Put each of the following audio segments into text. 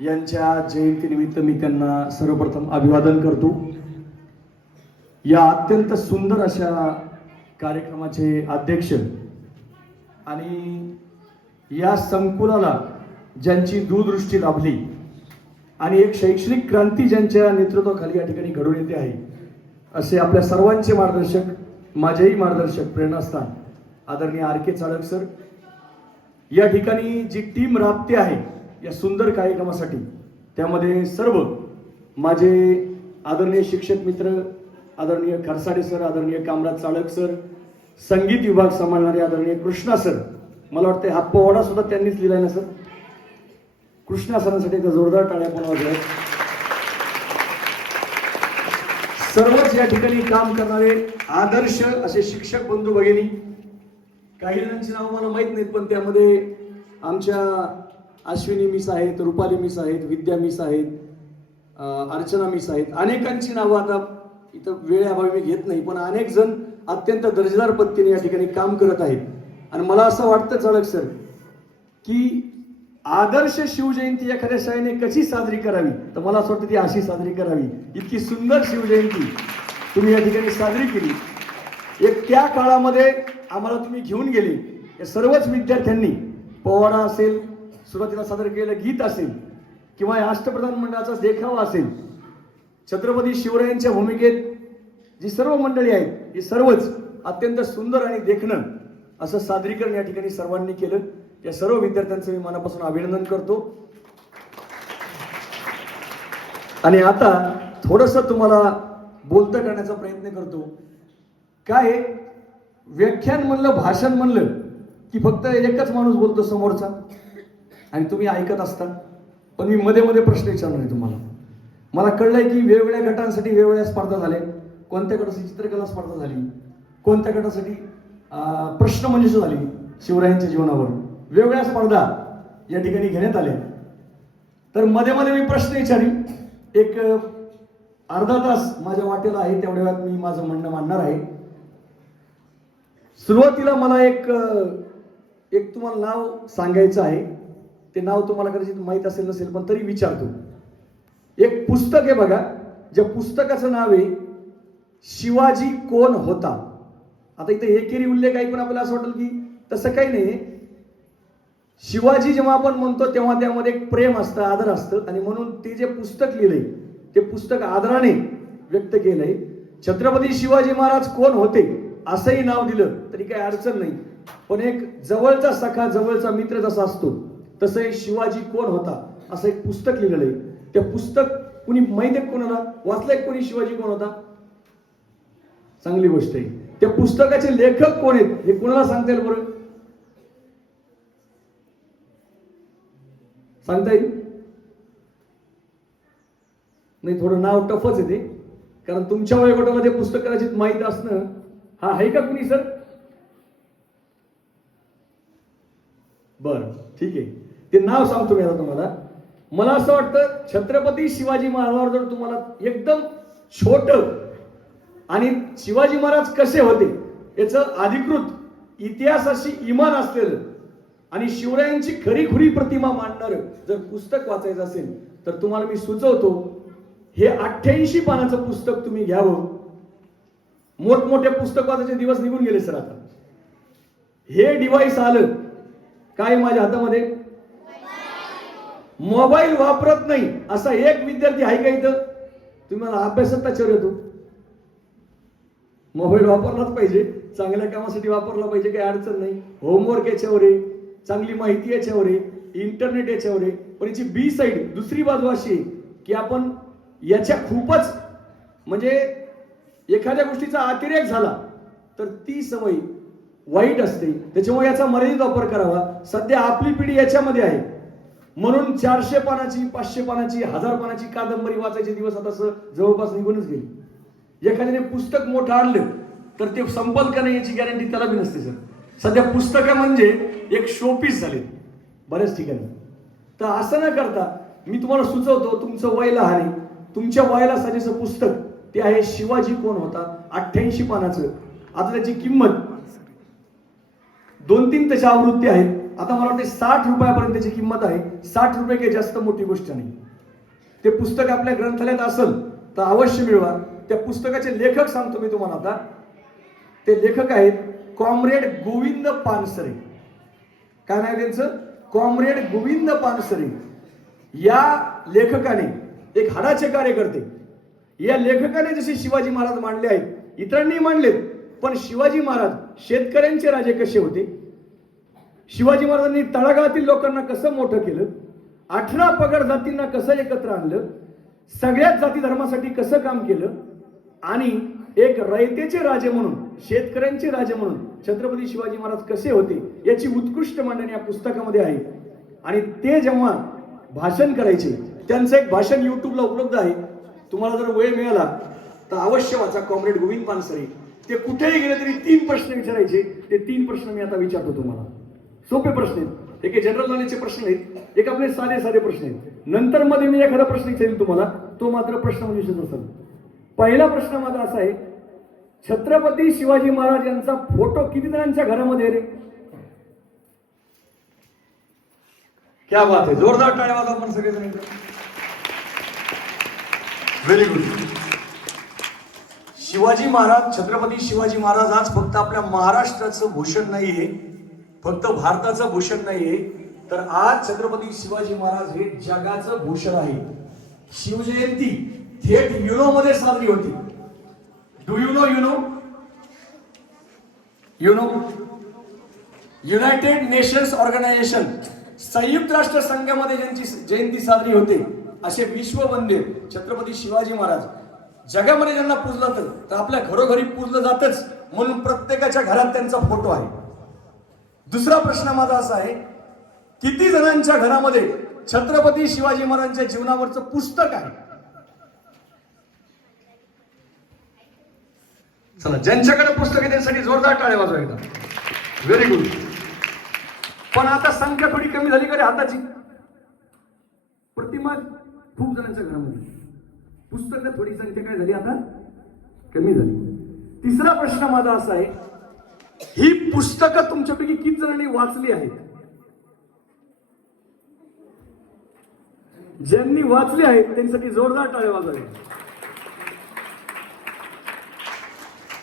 यांच्या जयंतीनिमित्त मी त्यांना सर्वप्रथम अभिवादन करतो. या अत्यंत सुंदर अशा कार्यक्रमाचे अध्यक्ष आणि या संकुलाला ज्यांची दूरदृष्टी लाभली आणि एक शैक्षणिक क्रांती ज्यांच्या नेतृत्वाखाली या ठिकाणी घडून येते आहे असे आपल्या सर्वांचे मार्गदर्शक माझेही मार्गदर्शक प्रेरणास्थान आदरणीय आर के चाळक सर. या ठिकाणी जी टीम राबते आहे या सुंदर कार्यक्रमासाठी त्यामध्ये सर्व माझे आदरणीय शिक्षक मित्र आदरणीय खरसाडे सर आदरणीय कामराज चाळक सर संगीत विभाग सांभाळणारे आदरणीय कृष्णा सर मला वाटतं हा पोवाडा सुद्धा त्यांनीच लिहिलाय ना सर? कृष्णा सरांसाठी एकदा जोरदार टाळ्या पण वाजवायत सर्वच या ठिकाणी काम करणारे आदर्श असे शिक्षक बंधू भगिनी काही जणांची नावं मला माहीत नाहीत पण त्यामध्ये आमच्या अश्विनी मिस आहेत रुपाली मिस आहेत विद्या मिस आहेत अर्चना मिस आहेत. अनेकांची नावं आता इथं वेळेअभावी मी घेत नाही पण अनेक जण अत्यंत दर्जेदार पद्धतीने या ठिकाणी काम करत आहेत. आणि मला असं वाटतं चाळक सर की आदर्श शिवजयंती एखाद्या शाळेने कशी साजरी करावी? तर मला असं वाटतं ती अशी साजरी करावी. इतकी सुंदर शिवजयंती तुम्ही या ठिकाणी साजरी केली. एक त्या काळामध्ये आम्हाला तुम्ही घेऊन गेले. या सर्वच विद्यार्थ्यांनी पोवाडा असेल सुरुवातीला सादर केलेलं गीत असेल किंवा राष्ट्रप्रधान अष्टप्रधान मंडळाचा देखावा असेल छत्रपती शिवरायांच्या भूमिकेत जी सर्व मंडळी आहेत ही सर्वच अत्यंत सुंदर आणि देखणं असं सादरीकरण या ठिकाणी सर्वांनी केलं. या सर्व विद्यार्थ्यांचं मी मनापासून अभिनंदन करतो. आणि आता थोडस तुम्हाला बोलतं करण्याचा प्रयत्न करतो. काय व्याख्यान म्हणलं भाषण म्हणलं की फक्त एकच माणूस बोलतो समोरचा. आणि तुम्ही ऐकत असता. पण मी मध्ये मध्ये प्रश्न विचारणार आहे तुम्हाला. मला कळलंय की वेगवेगळ्या गटांसाठी वेगवेगळ्या स्पर्धा झाल्या. कोणत्या गटासाठी चित्रकला स्पर्धा झाली? कोणत्या गटासाठी प्रश्न प्रश्नमंजुषा झाली? शिवरायांच्या जीवनावर. वेगवेगळ्या स्पर्धा या ठिकाणी घेण्यात आल्या. तर मध्ये मध्ये मी प्रश्न विचारी एक अर्धा तास माझ्या वाटेला आहे तेवढ्या वेळात मी माझं म्हणणं मांडणार आहे. सुरुवातीला मला एक एक तुम्हाला नाव सांगायचं आहे. ते नाव तुम्हाला कदाचित माहीत असेल नसेल पण तरी विचारतो. एक पुस्तक आहे बघा ज्या पुस्तकाचं नाव आहे शिवाजी कोण होता? आता इथे एकेरी उल्लेख आहे पण आपल्याला असं वाटेल की तसं काही नाही. शिवाजी जेव्हा आपण म्हणतो तेव्हा त्यामध्ये एक प्रेम असतं आदर असतं. आणि म्हणून ते जे पुस्तक लिहिलंय ते पुस्तक आदराने व्यक्त केलंय. छत्रपती शिवाजी महाराज कोण होते असंही नाव दिलं तरी काही अडचण नाही. पण एक जवळचा सखा जवळचा मित्र जसा असतो तसं शिवाजी कोण होता? असं एक पुस्तक लिहिलेलं आहे. ते पुस्तक कुणी माहिती आहे कोणाला? वाचलंय कोणी शिवाजी कोण होता? चांगली गोष्ट आहे. त्या पुस्तकाचे लेखक कोण आहेत? हे कोणाला सांगता येईल बरं? सांगता येईल? नाही थोडं नाव टफच आहे ते. कारण तुमच्या वयोगटाला ते पुस्तक कदाचित माहीत असणं हा आहे का कुणी सर? बर ठीक आहे. ते नाव सांगतो मी आता तुम्हाला. मला असं वाटतं छत्रपती शिवाजी महाराजांवर जर तुम्हाला एकदम छोट आणि शिवाजी महाराज कसे होते याचं अधिकृत इतिहासाशी इमान असलेलं आणि शिवरायांची खरी खुरी प्रतिमा मांडणार जर पुस्तक वाचायचं असेल तर तुम्हाला मी सुचवतो हे अठ्ठ्याऐंशी पानाचं पुस्तक तुम्ही घ्यावं. मोठमोठे पुस्तक वाचायचे दिवस निघून गेले सर आता. हे डिव्हाइस आलं काय माझ्या हातामध्ये? मोबाईल वापरत नाही असा एक विद्यार्थी आहे का इथं? तुम्ही मला अभ्यासात त्याच्यावर येतो मोबाईल वापरलाच पाहिजे चांगल्या कामासाठी वापरला पाहिजे काही अडचण नाही. होमवर्क याच्यावर आहे चांगली माहिती याच्यावर आहे इंटरनेट याच्यावर आहे. पण याची बी साईड दुसरी बाजू अशी आहे की आपण याच्या खूपच म्हणजे एखाद्या गोष्टीचा अतिरेक झाला तर ती सवय वाईट असते. त्याच्यामुळे याचा मर्यादित वापर करावा. सध्या आपली पिढी याच्यामध्ये आहे. म्हणून चारशे पानाची पाचशे पानाची हजार पानाची कादंबरी वाचायचे दिवस आता जवळपास निघूनच गेले. एखाद्याने पुस्तक मोठं आणलं तर ते संपल का नाही याची गॅरंटी त्याला बी नसते सर सध्या पुस्तकं म्हणजे एक शोपीस झाले. बऱ्याच ठिकाणी. तर असं न करता मी तुम्हाला सुचवतो तुमचं वय लहान आहे. तुमच्या वयाला साजेचं पुस्तक ते आहे शिवाजी कोण होता? अठ्ठ्याऐंशी पानाचं. आता त्याची किंमत दोन तीन तशा आवृत्ती आहेत. आता मला वाटते साठ रुपयापर्यंत त्याची किंमत आहे. साठ रुपये काही जास्त मोठी गोष्ट नाही. ते पुस्तक आपल्या ग्रंथालयात असेल तर अवश्य मिळवा. त्या पुस्तकाचे लेखक सांगतो मी तुम्हाला आता. ते लेखक आहेत कॉम्रेड गोविंद पानसरे. काय नाव त्यांचं? कॉम्रेड गोविंद पानसरे. या लेखकाने एक हाडाचे कार्यकर्ते या लेखकाने जसे शिवाजी महाराज मांडले आहेत इतरांनी मांडलेत पण शिवाजी महाराज शेतकऱ्यांचे राजे कसे होते? शिवाजी महाराजांनी तळागाळातील लोकांना कसं मोठं केलं? अठरा पगड जातींना कसं एकत्र आणलं? सगळ्याच जाती धर्मासाठी कसं काम केलं? आणि एक रयतेचे राजे म्हणून शेतकऱ्यांचे राजे म्हणून छत्रपती शिवाजी महाराज कसे होते याची उत्कृष्ट मांडणी या पुस्तकामध्ये आहे. आणि ते जेव्हा भाषण करायचे त्यांचं एक भाषण युट्यूबला उपलब्ध आहे. तुम्हाला जर वेळ मिळाला तर अवश्य वाचा कॉम्रेड गोविंद पानसरे. ते कुठेही गेले तरी तीन प्रश्न विचारायचे. ते तीन प्रश्न मी आता विचारतो तुम्हाला. सोपे प्रश्न आहेत. एक जनरल नॉलेजचे प्रश्न आहेत. एक आपले साधे साधे प्रश्न आहेत. नंतर मध्ये मी एखादा प्रश्न विचारेल तुम्हाला तो मात्र प्रश्न विषयच असेल. पहिला प्रश्न माझा असा आहे छत्रपती शिवाजी महाराज यांचा फोटो किती जणांच्या घरामध्ये रे? क्या बात आहे. जोरदार टाळ्या वाजवा आपण सगळेजण व्हेरी गुड शिवाजी महाराज छत्रपती शिवाजी महाराज आज फक्त आपल्या महाराष्ट्राचं भूषण नाहीये. फक्त भारताचं भूषण नाहीये तर आज छत्रपती शिवाजी महाराज हे जगाचं भूषण आहे. शिवजयंती थेट युनो मध्ये साजरी होती. Do you know UNO UNO United Nations Organisation संयुक्त राष्ट्र संघामध्ये ज्यांची जयंती साजरी होते असे विश्ववंदे छत्रपती शिवाजी महाराज. जगामध्ये ज्यांना पूजलं जातं तर आपल्या घरोघरी पूजलं जातच म्हणून प्रत्येकाच्या घरात त्यांचा फोटो आहे. दुसरा प्रश्न माझा असा आहे किती जणांच्या घरामध्ये छत्रपती शिवाजी महाराजांच्या जीवनावरचं पुस्तक आहे? चला ज्यांच्याकडे पुस्तक आहे त्यांच्यासाठी जोरदार टाळे वाजवा एकदा. व्हेरी गुड पण आता संख्या थोडी कमी झाली का रे हाताची? प्रतिमा खूप जणांच्या घरामध्ये. पुस्तक थोडी संख्या काय झाली आता? कमी झाली. तिसरा प्रश्न माझा असा आहे ही पुस्तकं तुमच्यापैकी किती जणांनी वाचली आहेत? ज्यांनी वाचली आहेत त्यांच्यासाठी जोरदार टाळे वाजवावे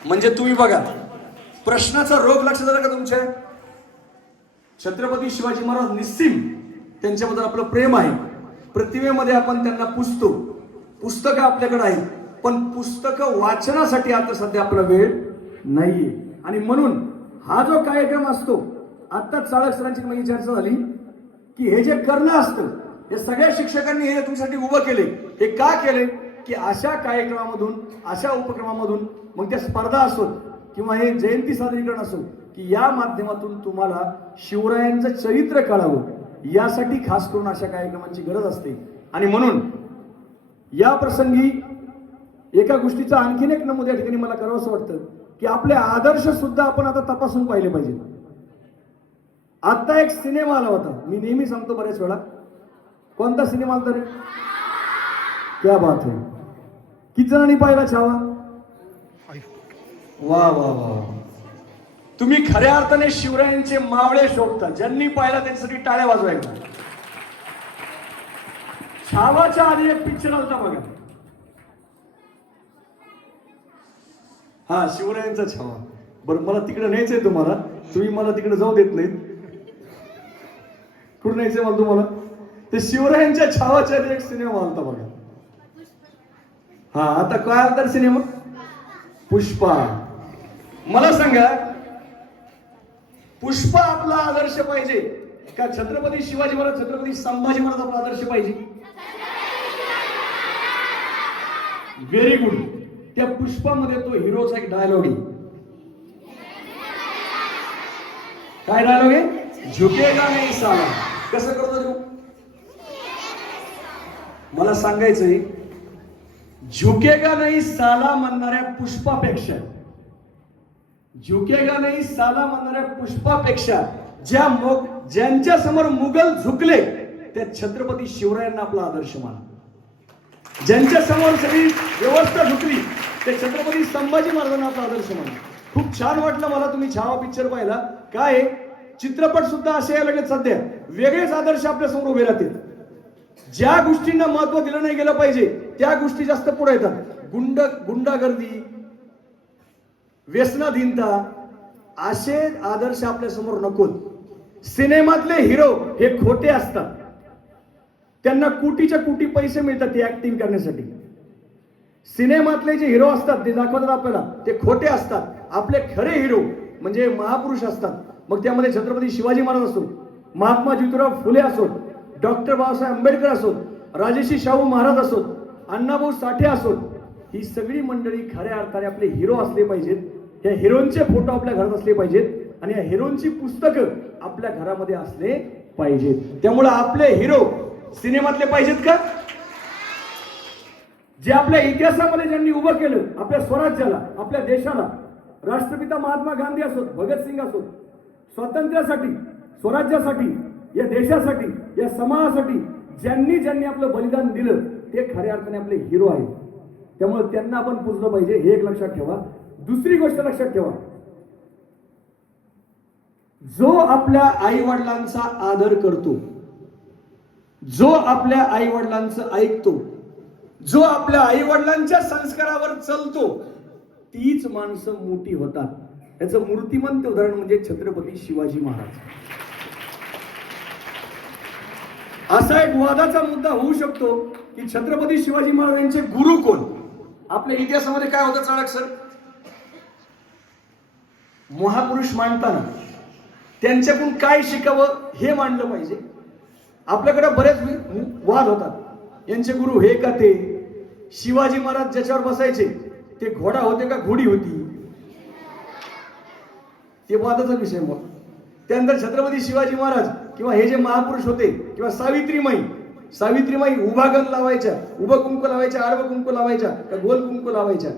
म्हणजे तुम्ही बघा प्रश्नाचा रोग लक्षात आला का तुमच्या? छत्रपती शिवाजी महाराज निस्सिम त्यांच्याबद्दल आपलं प्रेम आहे. प्रतिमेमध्ये आपण त्यांना पुसतो पुस्तकं आपल्याकडे आहेत पण पुस्तकं वाचनासाठी आता सध्या आपला वेळ नाहीये. आणि म्हणून हा जो कार्यक्रम असतो आत्ताच चाळक सरांची माझी चर्चा झाली की हे जे करणं असतं हे सगळ्या शिक्षकांनी हे तुमच्यासाठी उभं केले हे का केले? की अशा कार्यक्रमामधून अशा उपक्रमामधून मग त्या स्पर्धा असोत किंवा हे जयंती सादरीकरण असो की या माध्यमातून तुम्हाला शिवरायांचं चरित्र कळावं यासाठी खास करून अशा कार्यक्रमांची गरज असते. आणि म्हणून या प्रसंगी एका गोष्टीचा आणखीन एक नमूद या ठिकाणी मला करावं असं वाटतं. की आपले आदर्श सुद्धा आपण आता तपासून पाहिले पाहिजे आता एक सिनेमा आला होता. मी नेहमी सांगतो बऱ्याच वेळा. कोणता सिनेमा आला रे त्या बात आहे किती जणांनी पाहिला छावा? वा वा वा तुम्ही खऱ्या अर्थाने शिवरायांचे मावळे शोधता ज्यांनी पाहिला त्यांच्यासाठी टाळ्या वाजवायच्या. छावाच्या आधी एक पिक्चर आलता बघा. हा शिवरायांचा छावा. बरं मला तिकडे न्यायचंय तुम्हाला. तुम्ही मला तिकडे जाऊ देत नाहीत. कुठं न्यायचंय मला तुम्हाला? ते शिवरायांच्या छावाच्या एक सिनेमा आलता बघा. हा आता काय आलता सिनेमा? पुष्पा. मला सांगा पुष्पा आपला आदर्श पाहिजे. का छत्रपती शिवाजी महाराज छत्रपती संभाजी महाराज आपला आदर्श पाहिजे? व्हेरी गुड त्या पुष्पामध्ये तो हिरोचा एक डायलॉग आहे. काय डायलॉग आहे? झुकेगा नाही साला. कसं करतो तू? मला सांगायचंय झुकेगा नाही साला म्हणणाऱ्या पुष्पापेक्षा झुकेगा नाही साला म्हणणाऱ्या पुष्पापेक्षा ज्या मग ज्यांच्या समोर मुघल झुकले त्या छत्रपती शिवरायांना आपला आदर्श माना. ज्यांच्या समोर सगळी व्यवस्था झुकली ते छत्रपती संभाजी महाराजांना आपला आदर्श माना खूप छान वाटलं मला तुम्ही छावा पिक्चर पाहिला. काय चित्रपट सुद्धा असे यायला लागले सध्या वेगळेच आदर्श आपल्यासमोर उभे राहतील. ज्या गोष्टींना महत्त्व दिलं नाही गेलं पाहिजे त्या गोष्टी जास्त पुढे येतात. गुंड गुंडागर्दी व्यसनाधीनता असे आदर्श आपल्यासमोर नकोत. सिनेमातले हिरो हे खोटे असतात. त्यांना कोटीच्या कोटी पैसे मिळतात ते ऍक्टिंग करण्यासाठी. सिनेमातले जे हिरो असतात ते दाखवतात आपल्याला. ते खोटे असतात. आपले खरे हिरो म्हणजे महापुरुष असतात. मग त्यामध्ये छत्रपती शिवाजी महाराज असो महात्मा ज्योतिराव फुले असोत डॉक्टर बाबासाहेब आंबेडकर असोत राजेशी शाहू महाराज असोत अण्णाभाऊ साठे असोत ही सगळी मंडळी खऱ्या अर्थाने आपले हिरो असले पाहिजेत. या हिरोंचे फोटो आपल्या घरात असले पाहिजेत आणि या हिरोंची पुस्तकं आपल्या घरामध्ये असले पाहिजेत. त्यामुळे आपले हिरो सिनेमातले पाहिजेत का? जे आपल्या इतिहासामध्ये ज्यांनी उभं केलं आपल्या स्वराज्याला आपल्या देशाला राष्ट्रपिता महात्मा गांधी असोत भगतसिंग असोत स्वातंत्र्यासाठी स्वराज्यासाठी या देशासाठी या समाजासाठी ज्यांनी ज्यांनी आपलं बलिदान दिलं ते खऱ्या अर्थाने आपले हिरो आहेत. त्यामुळे त्यांना आपण पुजलं पाहिजे हे एक लक्षात ठेवा. दुसरी गोष्ट लक्षात ठेवा. जो आपल्या आई वडिलांचा आदर करतो जो आपल्या आई वडिलांचं ऐकतो जो आपल्या आई वडिलांच्या संस्कारावर चालतो तीच माणसं मोठी होतात. याचं मूर्तिमंत उदाहरण म्हणजे छत्रपती शिवाजी महाराज. असा एक वादाचा मुद्दा होऊ शकतो की छत्रपती शिवाजी महाराज यांचे गुरु कोण? आपल्या इतिहासामध्ये काय होतं चाणक सर? महापुरुष मांडताना त्यांच्याकडून काय शिकावं हे मांडलं पाहिजे. आपल्याकडे बरेच वाद होतात. यांचे गुरु हे का ते? शिवाजी महाराज ज्याच्यावर बसायचे ते घोडा होते का घोडी होती? ते वादाचा विषय मग. त्यानंतर छत्रपती शिवाजी महाराज किंवा हे जे महापुरुष होते किंवा सावित्रीमाई सावित्रीमाई उभा गण लावायच्या उभं कुंकू लावायच्या आडवं कुंकू लावायच्या का गोल कुंकू लावायच्या?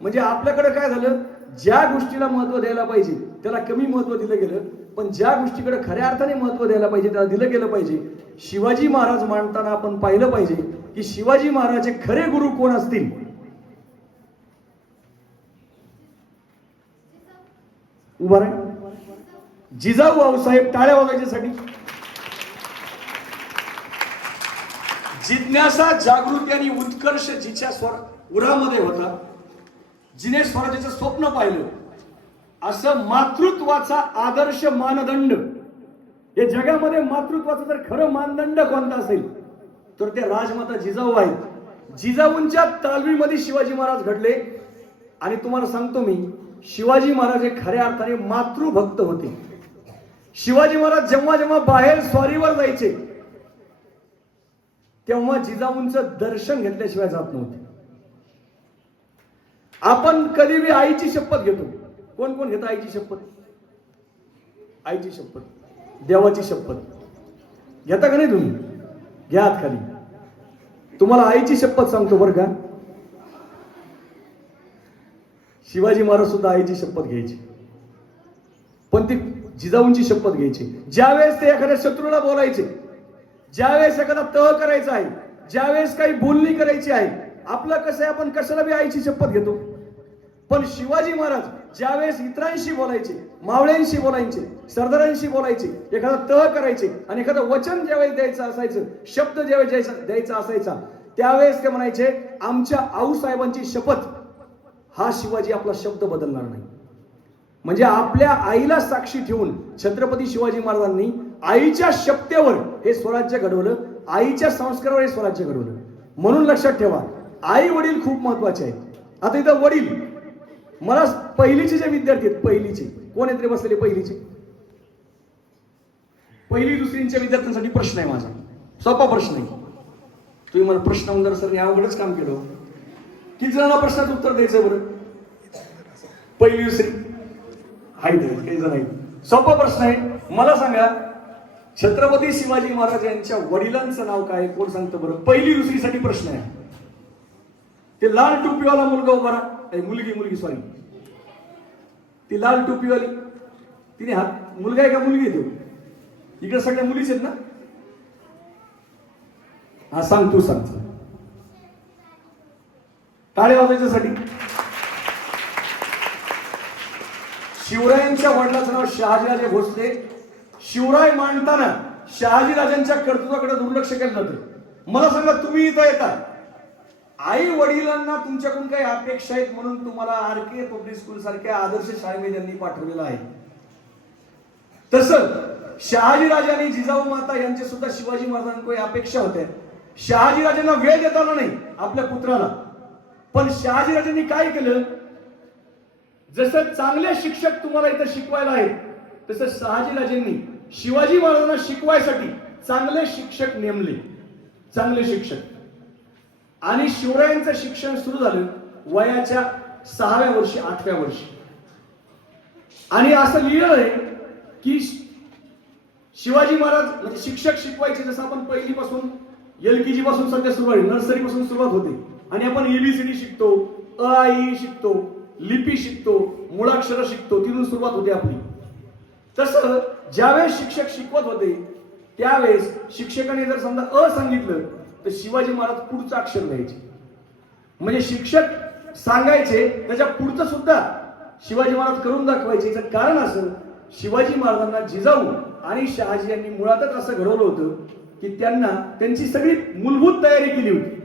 म्हणजे आपल्याकडे काय झालं? ज्या गोष्टीला महत्त्व द्यायला पाहिजे त्याला कमी महत्त्व दिलं गेलं. पण ज्या गोष्टीकडे खऱ्या अर्थाने महत्त्व द्यायला पाहिजे त्याला दिलं गेलं पाहिजे. शिवाजी महाराज मांडताना आपण पाहिलं पाहिजे की शिवाजी महाराजचे खरे गुरु कोण असतील? उभा राहा. जिजाऊ भाऊसाहेब टाळ्या वाजायच्यासाठी जिज्ञासा जागृती आणि उत्कर्ष जिच्या स्वर उरामध्ये होता. जिने स्वराज्याचं स्वप्न पाहिलं. असं मातृत्वाचा आदर्श मानदंड. या जगामध्ये मातृत्वाचं जर खरं मानदंड कोणता असेल? तर ते राजमाता जिजाऊ आहेत. जिजाऊंच्या तालमीमध्ये शिवाजी महाराज घडले. आणि तुम्हाला सांगतो मी शिवाजी महाराज हे खऱ्या अर्थाने मातृभक्त होते. शिवाजी महाराज जेव्हा जेव्हा बाहेर स्वारीवर जायचे तेव्हा जिजाऊंचं दर्शन घेतल्याशिवाय जात नव्हते. आपण कधी बी आईची शपथ घेतो. कोण कोण घेतं आईची शपथ? आईची शपथ. देवाची शपथ. घेता का नाही तुम्ही? घ्या खाली. तुम्हाला आईची शपथ सांगतो बरं का. शिवाजी महाराज सुद्धा आईची शपथ घ्यायची. पण ती जिजाऊंची शपथ घ्यायची. ज्यावेळेस ते एखाद्या शत्रूला बोलायचे ज्यावेळेस एखादा तह करायचा आहे ज्यावेळेस काही बोलणी करायची आहे आपलं कसं आहे आपण कशाला बी आईची शपथ घेतो? पण शिवाजी महाराज ज्यावेळेस इतरांशी बोलायचे मावळ्यांशी बोलायचे सरदारांशी बोलायचे एखादा तह करायचे आणि एखादं वचन ज्यावेळेस द्यायचं असायचं शब्द ज्यावेळेस द्यायचा द्यायचा असायचा त्यावेळेस ते म्हणायचे आमच्या आऊसाहेबांची शपथ हा शिवाजी आपला शब्द बदलणार नाही. म्हणजे आपल्या आईला साक्षी ठेवून छत्रपती शिवाजी महाराजांनी आईच्या शब्देवर हे स्वराज्य घडवलं आईच्या संस्कारावर हे स्वराज्य घडवलं. म्हणून लक्षात ठेवा आई वडील खूप महत्त्वाचे आहेत. आता इथं वडील मला पहिलीचे जे विद्यार्थी आहेत पहिलीचे. कोण आहेत रे बसलेले पहिलीचे? पहिली दुसरींच्या विद्यार्थ्यांसाठी प्रश्न आहे माझा. सोपा प्रश्न आहे. तुम्ही मला प्रश्न म्हणणार सर अवघडच काम केलं. किती जणांना प्रश्नाचं उत्तर द्यायचं बरं? पहिली दुसरी. आहेत काही जण आहेत. सोपा प्रश्न आहे. मला सांगा छत्रपती शिवाजी महाराज यांच्या वडिलांचं नाव काय? कोण सांगतं बरं? पहिली दुसरीसाठी प्रश्न आहे. ते लाल टोपीवाला मुलगा उभा राहा. मुलगी मुलगी सॉरी ती लाल टोपीवाली. तिने हात मुलगा आहे का मुलगी तो? इकडे सगळ्या मुलीच आहेत ना? हा सांग तू सांग. टाळे वाजवायच्यासाठी. शिवरायांच्या वडिलाचं नाव शहाजीराजे भोसले. शिवराय मांडताना शहाजीराजांच्या कर्तृत्वाकडे दुर्लक्ष केलं जातं. मला सांगा तुम्ही इथं येता? आई वडिलांना तुमच्याकडून काही अपेक्षा आहेत म्हणून तुम्हाला आर के पब्लिक स्कूल सारख्या आदर्श शाळेमध्ये त्यांनी पाठवलेलं आहे. तसं शहाजी आणि जिजाऊ माता यांच्या सुद्धा शिवाजी महाराजांकडे अपेक्षा होत्या. शहाजी राजांना वेळ देताना नाही आपल्या पुत्राला. पण शहाजी राजांनी काय केलं? जसं चांगले शिक्षक तुम्हाला इथं शिकवायला आहेत तसं शहाजी राजेंनी शिवाजी महाराजांना शिकवायसाठी चांगले शिक्षक नेमले. चांगले शिक्षक. आणि शिवरायांचं शिक्षण सुरू झालं वयाच्या सहाव्या वर्षी आठव्या वर्षी. आणि असं लिहिलं आहे की शिवाजी महाराज म्हणजे शिक्षक शिकवायचे जसं आपण पहिलीपासून एल के जी पासून सध्या सुरुवात नर्सरी पासून सुरुवात होते. आणि आपण एबीसीडी शिकतो अ आई ई शिकतो लिपी शिकतो मुळाक्षर शिकतो तिथून सुरुवात होते आपली. तसं ज्यावेळेस शिक्षक शिकवत होते त्यावेळेस शिक्षकाने जर समजा अ सांगितलं तर शिवाजी महाराज पुढचं अक्षर द्यायचे म्हणजे शिक्षक सांगायचे त्याच्या पुढचं सुद्धा शिवाजी महाराज करून दाखवायचे. याचं कारण असं शिवाजी महाराजांना जिजाऊ आणि शहाजी यांनी मुळातच असं घडवलं होतं की त्यांना त्यांची सगळी मूलभूत तयारी केली होती.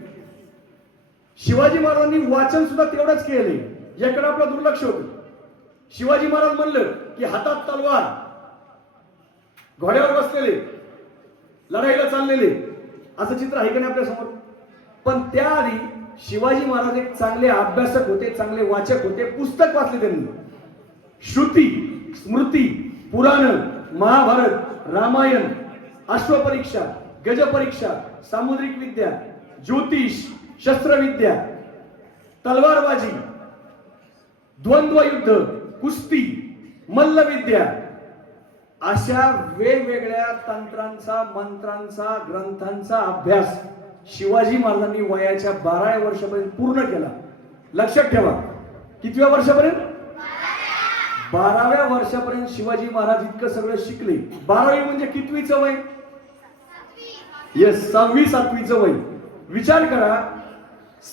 शिवाजी महाराजांनी वाचन सुद्धा तेवढंच केलंय याकडे आपलं दुर्लक्ष होत. शिवाजी महाराज म्हणलं की हातात तलवार घोड्यावर बसलेले लढाईला चाललेले असं चित्र आहे का नाही आपल्यासमोर पण त्याआधी शिवाजी महाराज एक चांगले अभ्यासक होते चांगले वाचक होते पुस्तक वाचले त्यांनी. श्रुती स्मृती पुराण महाभारत रामायण अश्वपरीक्षा गजपरीक्षा सामुद्रिक विद्या ज्योतिष शस्त्रविद्या तलवारबाजी द्वंद्व युद्ध कुस्ती मल्लविद्या अशा वेगवेगळ्या तंत्रांचा मंत्रांचा ग्रंथांचा अभ्यास शिवाजी महाराजांनी वयाच्या बाराव्या वर्षापर्यंत पूर्ण केला. लक्षात ठेवा. कितव्या वर्षापर्यंत? बाराव्या वर्षापर्यंत शिवाजी महाराज इतकं सगळं शिकले. बारावी म्हणजे कितवीचं वय? येस सहावी सातवीचं वय. विचार करा.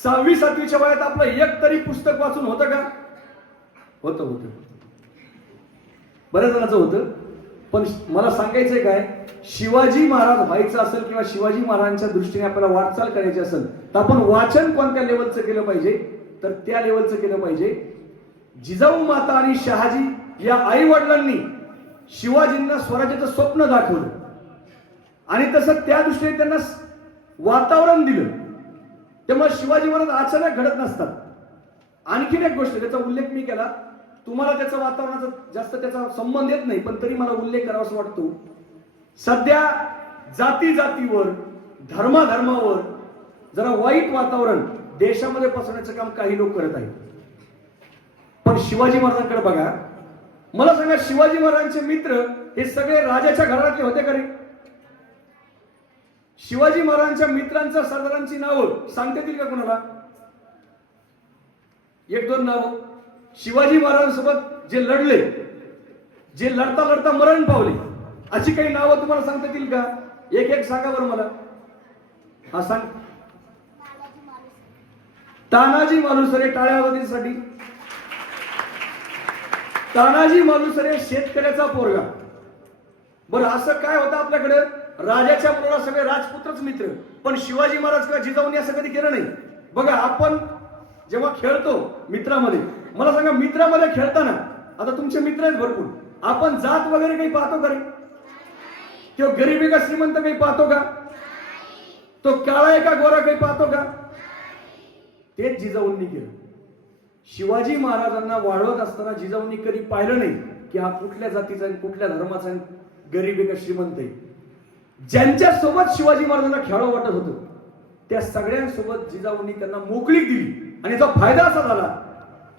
सहावी सातवीच्या वयात आपलं एक तरी पुस्तक वाचून होतं का? होतं होतं. बऱ्याच जणांचं होतं. पण मला सांगायचंय काय? शिवाजी महाराज व्हायचं असेल किंवा शिवाजी महाराजांच्या दृष्टीने आपल्याला वाटचाल करायची असेल तर आपण वाचन कोणत्या लेवलचं केलं पाहिजे? तर त्या लेवलचं केलं पाहिजे. जिजाऊ माता आणि शहाजी या आई वडिलांनी शिवाजींना स्वराज्याचं स्वप्न दाखवलं. आणि तसं त्या दृष्टीने त्यांना वातावरण दिलं. त्यामुळे शिवाजी महाराज अचानक घडत नसतात. आणखीन एक गोष्ट त्याचा उल्लेख मी केला. तुम्हाला त्याचा वातावरणाचा जास्त त्याचा संबंध येत नाही पण तरी मला उल्लेख करावा असं वाटतो. सध्या जाती जातीवर धर्माधर्मावर जरा वाईट वातावरण देशामध्ये पसरण्याचं काम काही लोक करत आहेत. पण शिवाजी महाराजांकडे बघा. मला सांगा शिवाजी महाराजांचे मित्र हे सगळे राजाच्या घरातले होते का रे? शिवाजी महाराजांच्या मित्रांच्या सरदारांची नावं सांगता येतील का कोणाला? एक दोन नावं. शिवाजी महाराजांसोबत जे लढले जे लढता लढता मरण पावले अशी काही नावं तुम्हाला सांगता येतील का? एक एक सांगा बरं मला. हा सांग. तानाजी मालुसरे टाळ्या वाजवण्यासाठी तानाजी मालुसरे शेतकऱ्याचा पोरगा. बरं असं काय होतं आपल्याकडे? राजाच्या मुलाला सगळे राजपुत्रच मित्र. पण शिवाजी महाराज किंवा जिजाऊनी असं कधी केलं नाही. बघा आपण जेव्हा खेळतो मित्रामध्ये मला सांगा मित्रामध्ये खेळताना आता तुमचे मित्र आहेत भरपूर आपण जात वगैरे काही पाहतो का रे? किंवा गरीबी का श्रीमंत काही पाहतो का? तो काळा आहे का गोरा काही पाहतो का? तेच जिजाऊंनी केलं. शिवाजी महाराजांना वाढवत असताना जिजाऊंनी कधी पाहिलं नाही की हा कुठल्या जातीचा आहे कुठल्या धर्माचा आहे गरीब आहे का श्रीमंत आहे. ज्यांच्या सोबत शिवाजी महाराजांना खेळावं वाटत होतं त्या सगळ्यांसोबत जिजाऊंनी त्यांना मोकळीक दिली. आणि याचा फायदा असा झाला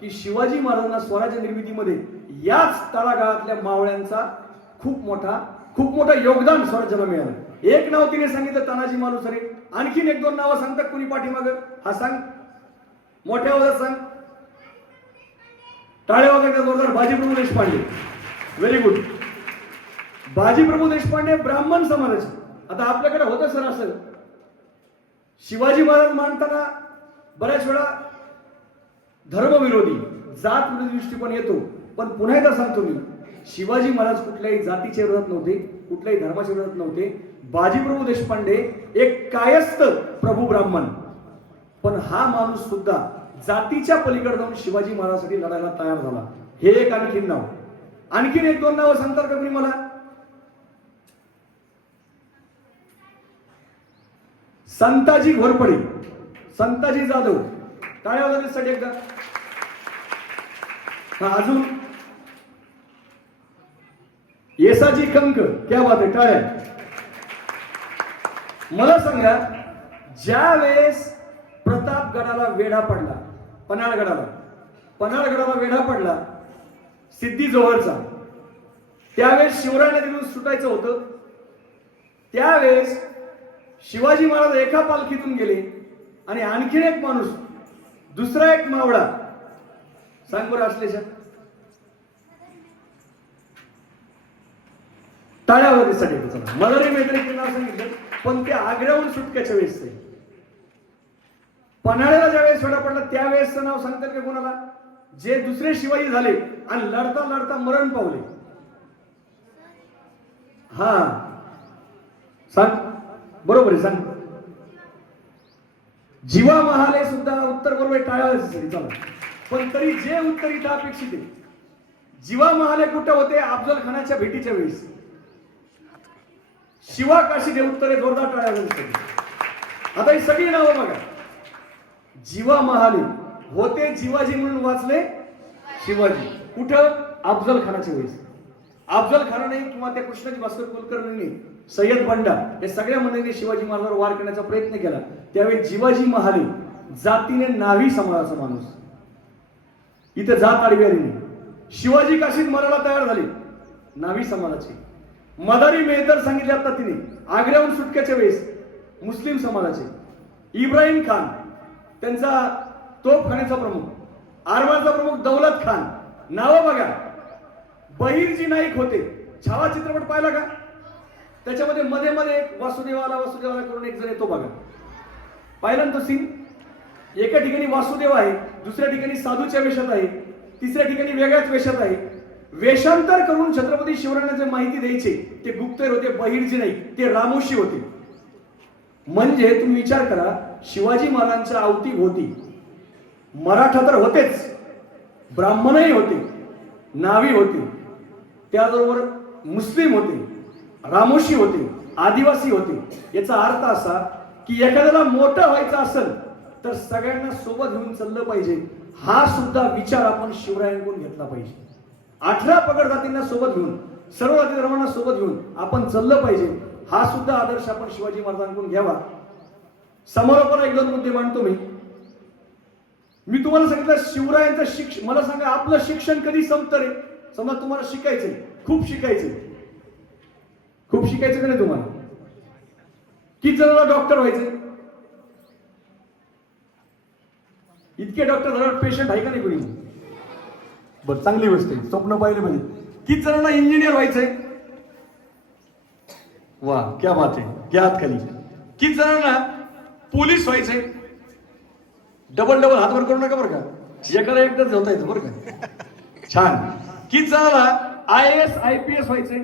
की शिवाजी महाराजांना स्वराज्य निर्मितीमध्ये याच तळागाळातल्या मावळ्यांचा खूप मोठा खूप मोठं योगदान स्वराज्याला मिळालं. एक नाव तिने सांगितलं तानाजी मालुसरे आणखीन एक दोन नावं सांगतात कुणी पाठीमाग? हा सांग. मोठ्या आवाजात सांग. टाळे वगैरे जोरदार. बाजीप्रभू देशपांडे. व्हेरी गुड बाजीप्रभू देशपांडे ब्राह्मण समाजाचे. आता आपल्याकडे होतं सर असं शिवाजी महाराज मानताना बऱ्याच वेळा धर्मविरोधी जात विरोधी दृष्टिकोन येतो. पण पुन्हा एकदा सांगतो मी शिवाजी महाराज कुठल्याही जातीच्या विरोधात नव्हते कुठल्याही धर्माच्या विरोधात नव्हते. बाजीप्रभू देशपांडे एक कायस्थ प्रभू ब्राह्मण. पण हा माणूस सुद्धा जातीच्या पलीकडे जाऊन शिवाजी महाराजांसाठी लढायला तयार झाला. हे एक आणखीन नाव. आणखीन एक दोन नावं सांगतात का तुम्ही मला? संताजी घोरपडे. संताजी जाधव. काय वगैरे साठी एकदा. अजून? येसाजी कंक क्या बात आहे काय मला सांगा ज्या वेळेस प्रतापगडाला वेढा पडला पन्हाळगडाला पन्हाळगडाला वेढा पडला सिद्धी जवळचा त्यावेळेस शिवरायांना तिथून सुटायचं होतं. त्यावेळेस शिवाजी महाराज एका पालखीतून गेले आणि आणखीन एक माणूस दुसरा एक मावळा सांग बरं असल्याच्या टाळ्यावरतीसाठी चला. मलारी मैत्रिणी नाव सांगितलं पण ते आग्र्याहून सुटक्याच्या वेळेस पन्हाळ्याला ज्या वेळेस सोडा पडला त्यावेळेसचं नाव सांगतात का कोणाला? जे दुसरे शिवाजी झाले आणि लढता लढता मरण पावले. हा. सांग. बरोबर आहे सांग. जीवा महाले सुद्धा उत्तर बरोबर आहे, चला. पण तरी जे उत्तर इथं अपेक्षित आहे जीवा महाले कुठं होते अफजल खानाच्या भेटीच्या वेळेस. शिवा काशी दे उत्तरे जोरदार टाळ्या आता ही सगळी नावं बघा. जीवा महाले होते जीवाजी म्हणून वाचले शिवाजी. कुठं? अफजल खानाच्या वेळेस. अफजल खानाने किंवा त्या कृष्णाजी भास्कर कुलकर्णींनी सय्यद बंडा या सगळ्या मंडळींनी शिवाजी महाराजांवर वार करण्याचा प्रयत्न केला. त्यावेळी जीवाजी महाले जातीने नावी समाजाचा माणूस. इथे जात आडवी आली नाही शिवाजी काशीत मराला तयार झाली. नावी समाजाची. मदारी मेहतर सांगितले आता तिने आग्र्याहून सुटक्याच्या वेळेस मुस्लिम समाजाचे. इब्राहिम खान त्यांचा तोफखान्याचा प्रमुख. आरमारचा प्रमुख दौलत खान. नावं बघा. बहिरजी नाईक होते. छावा चित्रपट पाहिला का? त्याच्यामध्ये मध्ये मध्ये एक वासुदेवाला वासुदेवाला करून एक जण येतो बघा. पाहिला ना तो सिंग एका ठिकाणी वासुदेव आहे दुसऱ्या ठिकाणी साधूच्या वेशात आहे तिसऱ्या ठिकाणी वेगळ्याच वेशात आहे वेषांतर करून छत्रपती शिवरायांना जे माहिती द्यायचे ते गुप्तेर होते बहिरजी नाही ते रामोशी होते. म्हणजे तुम्ही विचार करा शिवाजी महाराजांच्या अवती होती. मराठा तर होतेच ब्राह्मणही होते नावी होते. त्याबरोबर मुस्लिम होते रामोशी होते आदिवासी होते. याचा अर्थ असा की एखाद्याला मोठं व्हायचं असेल तर सगळ्यांना सोबत घेऊन चाललं पाहिजे. हा सुद्धा विचार आपण शिवरायांकडून घेतला पाहिजे. अठरा पगड जातींना सोबत घेऊन सर्व जाती सोबत घेऊन आपण चाललं पाहिजे. हा सुद्धा आदर्श आपण शिवाजी महाराजांकडून घ्यावा. समारोपाला एक दोन मुद्दे मांडतो मी. मी तुम्हाला सांगितलं शिवरायांचं शिक्षण मला सांगा आपलं शिक्षण कधी संपतं रे? समजा तुम्हाला शिकायचंय खूप शिकायचंय. खूप शिकायचं का नाही तुम्हाला? किती जणांना डॉक्टर व्हायचे इतके डॉक्टर झाल्यावर पेशंट आहे का नाही कोणी? बरं चांगली गोष्ट आहे. स्वप्न पाहिलं पाहिजे. किती जणांना इंजिनियर व्हायचंय. वा क्या बात आहे. क्या हात खाली. किती जणांना पोलीस व्हायचंय. डबल डबल हातवर करू नका बरं का. एकाला एकदाच होता येतं बरं का. छान. किती जणांना I S I P S व्हायचंय.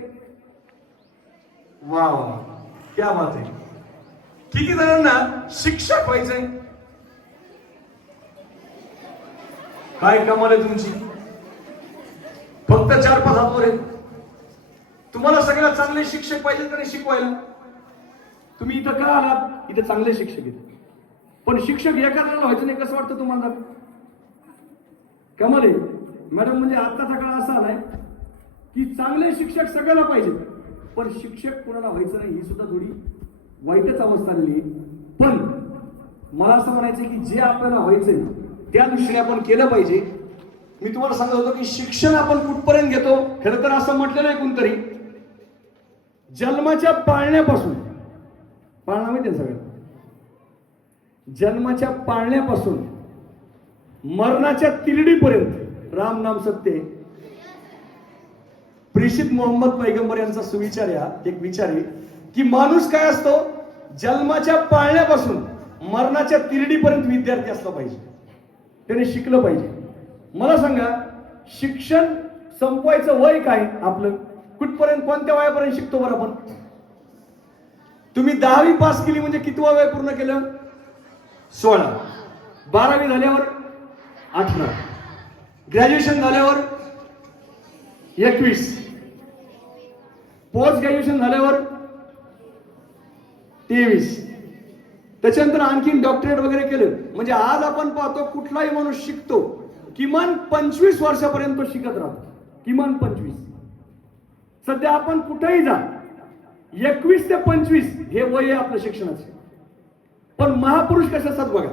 वा वा. क्या बात आहे. किती जणांना शिक्षक व्हायचंय. काय कमाल आहे तुमची. फक्त चार पाच हात वर आहेत. तुम्हाला सगळ्यात चांगले शिक्षक पाहिजे तरी शिकवायला? तुम्ही इथं का आलात? इथं चांगले शिक्षक आहेत. पण शिक्षक या कारणाला व्हायचं नाही कसं वाटतं तुम्हाला? कमाल आहे. मॅडम म्हणजे आत्ताचा काळ असा आलाय की चांगले शिक्षक सगळ्याला पाहिजे पण शिक्षक कुणाला व्हायचं नाही ही सुद्धा थोडी वाईटच अवस्था आलेली आहे. पण मला असं म्हणायचं की जे आपल्याला व्हायचंय त्या दृष्टीने आपण केलं पाहिजे. मी तुम्हाला सांगत होतो की शिक्षण आपण कुठपर्यंत घेतो? खरं तर असं म्हटलेलं आहे कोणतरी. जन्माच्या पाळण्यापासून. पाळणा माहिती आहे सगळं जन्माच्या पाळण्यापासून. मरणाच्या तिरडीपर्यंत. राम नाम सत्य प्रेषित मोहम्मद पैगंबर यांचा सुविचार या. एक विचार आहे की माणूस काय असतो? जन्माच्या पाळण्यापासून मरणाच्या तिरडीपर्यंत विद्यार्थी असला पाहिजे. त्याने शिकलं पाहिजे. मला सांगा शिक्षण संपवायचं वय काय आपलं? कुठपर्यंत कोणत्या वयापर्यंत शिकतो बरं आपण? तुम्ही दहावी पास केली म्हणजे कितवा वय पूर्ण केलं? सोळा. बारावी झाल्यावर अठरा. ग्रॅज्युएशन झाल्यावर एकवीस. पोस्ट ग्रॅज्युएशन झाल्यावर तेवीस. त्याच्यानंतर आणखीन डॉक्टरेट वगैरे केलं. म्हणजे आज आपण पाहतो कुठलाही माणूस शिकतो किमान पंचवीस वर्षापर्यंत तो शिकत राहतो. किमान पंचवीस. सध्या आपण कुठेही जा एकवीस ते पंचवीस हे वय आपलं शिक्षणाचे. पण महापुरुष कसे असतात बघा?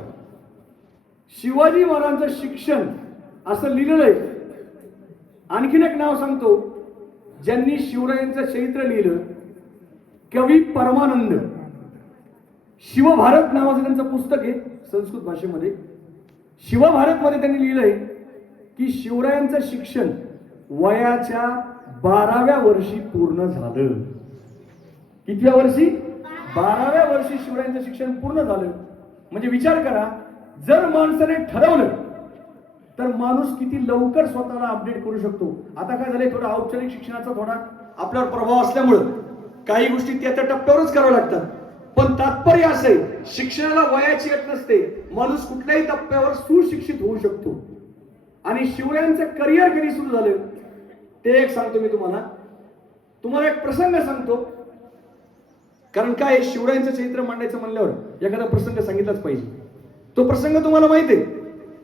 शिवाजी महाराजांचं शिक्षण असं लिहिलेलं आहे. आणखीन एक नाव सांगतो. ज्यांनी शिवरायांचं चरित्र लिहिलं कवी परमानंद. शिवभारत नावाचं त्यांचं पुस्तक आहे संस्कृत भाषेमध्ये. शिवभारतमध्ये त्यांनी लिहिलंय की शिवरायांचं शिक्षण वयाच्या बाराव्या वर्षी पूर्ण झालं. कितव्या वर्षी? बाराव्या वर्षी शिवरायांचं शिक्षण पूर्ण झालं. म्हणजे विचार करा जर माणसाने ठरवलं तर माणूस किती लवकर स्वतःला अपडेट करू शकतो. आता काय झालंय थोडा औपचारिक शिक्षणाचा थोडा आपल्यावर प्रभाव असल्यामुळं काही गोष्टी त्या त्या टप्प्यावरच कराव्या लागतात. पण तात्पर्य असं आहे शिक्षणाला वयाची येत नसते. माणूस कुठल्याही टप्प्यावर सुशिक्षित होऊ शकतो. आणि शिवरायांचं करिअर कधी सुरू झालं? ते एक सांगतो मी तुम्हाला. तुम्हाला एक प्रसंग सांगतो. कारण काय आहे, शिवरायांचं चरित्र मांडायचं म्हणल्यावर एखादा प्रसंग सांगितलाच पाहिजे. तो प्रसंग तुम्हाला माहिती आहे.